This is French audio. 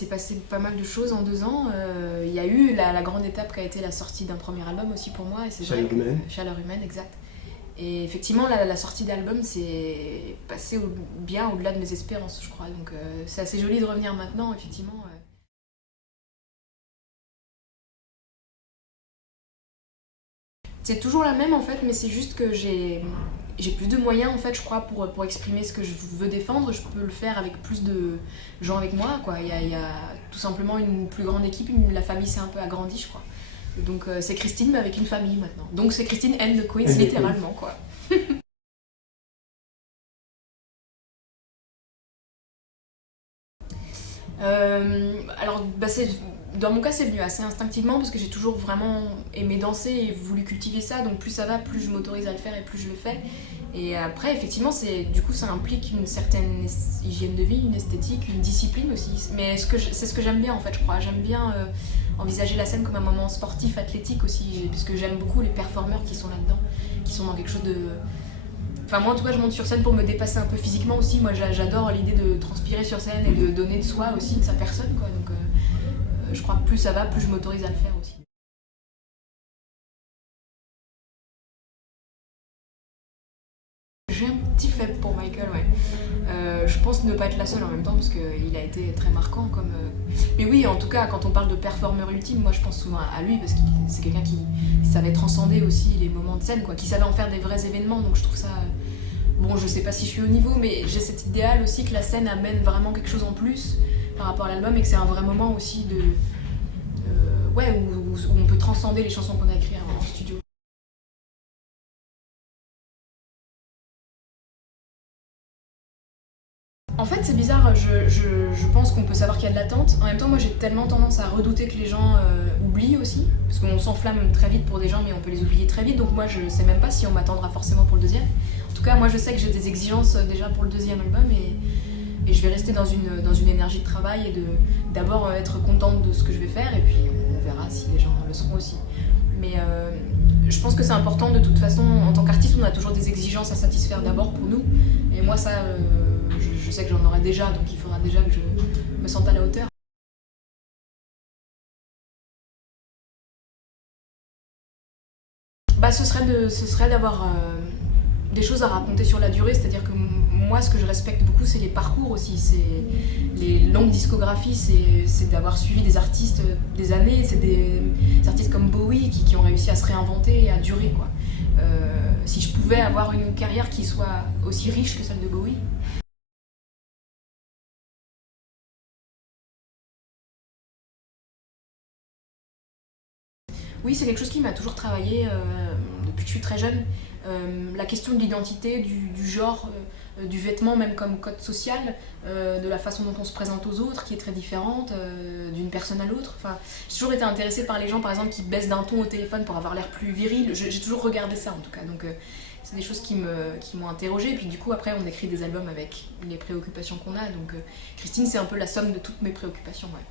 s'est passé pas mal de choses en 2 ans. Il y a eu la grande étape qui a été la sortie d'un premier album aussi pour moi. Et c'est Chaleur humaine. Chaleur humaine, exact. Et effectivement, la sortie d'album, c'est passé bien au-delà de mes espérances, je crois. Donc c'est assez joli de revenir maintenant, effectivement. C'est toujours la même en fait, mais c'est juste que j'ai plus de moyens en fait, je crois, pour exprimer ce que je veux défendre. Je peux le faire avec plus de gens avec moi, quoi. Il y a tout simplement une plus grande équipe, la famille s'est un peu agrandie, je crois. Donc c'est Christine, mais avec une famille maintenant. Donc c'est Christine and the Queens, littéralement, quoi. Alors, dans mon cas, c'est venu assez instinctivement parce que j'ai toujours vraiment aimé danser et voulu cultiver ça. Donc, plus ça va, plus je m'autorise à le faire et plus je le fais. Et après, effectivement, du coup, ça implique une certaine hygiène de vie, une esthétique, une discipline aussi. Mais c'est ce que j'aime bien en fait, je crois. J'aime bien envisager la scène comme un moment sportif, athlétique aussi, parce que j'aime beaucoup les performeurs qui sont là-dedans, qui sont dans quelque chose de. Enfin, moi en tout cas, je monte sur scène pour me dépasser un peu physiquement aussi. Moi, j'adore l'idée de transpirer sur scène et de donner de soi aussi, de sa personne, quoi. Donc, je crois que plus ça va, plus je m'autorise à le faire aussi. J'ai un petit faible pour Michael, ouais. Je pense ne pas être la seule en même temps parce qu'il a été très marquant comme. Mais oui, en tout cas, quand on parle de performeur ultime, moi je pense souvent à lui parce que c'est quelqu'un qui savait transcender aussi les moments de scène, quoi, qui savait en faire des vrais événements. Donc je trouve ça. Bon, je sais pas si je suis au niveau, mais j'ai cet idéal aussi que la scène amène vraiment quelque chose en plus par rapport à l'album et que c'est un vrai moment aussi de. Ouais, où on peut transcender les chansons qu'on a écrites en studio. En fait, c'est bizarre, je pense qu'on peut savoir qu'il y a de l'attente. En même temps, moi j'ai tellement tendance à redouter que les gens oublient aussi, parce qu'on s'enflamme très vite pour des gens, mais on peut les oublier très vite, donc moi je sais même pas si on m'attendra forcément pour le deuxième. En tout cas, moi je sais que j'ai des exigences déjà pour le deuxième album, et je vais rester dans une énergie de travail et d'abord être contente de ce que je vais faire, et puis on verra si les gens le seront aussi. Mais je pense que c'est important de toute façon, en tant qu'artiste, on a toujours des exigences à satisfaire d'abord pour nous, et moi ça. Je sais que j'en aurai déjà, donc il faudra déjà que je me sente à la hauteur. Bah, ce serait d'avoir des choses à raconter sur la durée, c'est-à-dire que moi, ce que je respecte beaucoup, c'est les parcours aussi, c'est les longues discographies, c'est d'avoir suivi des artistes des années, c'est des artistes comme Bowie qui ont réussi à se réinventer et à durer, quoi. Si je pouvais avoir une carrière qui soit aussi riche que celle de Bowie. Oui, c'est quelque chose qui m'a toujours travaillé depuis que je suis très jeune. La question de l'identité, du genre, du vêtement, même comme code social, de la façon dont on se présente aux autres, qui est très différente d'une personne à l'autre. Enfin, j'ai toujours été intéressée par les gens, par exemple, qui baissent d'un ton au téléphone pour avoir l'air plus viril. J'ai toujours regardé ça, en tout cas. Donc, c'est des choses qui m'ont interrogée. Et puis, du coup, après, on écrit des albums avec les préoccupations qu'on a. Donc, Christine, c'est un peu la somme de toutes mes préoccupations. Ouais.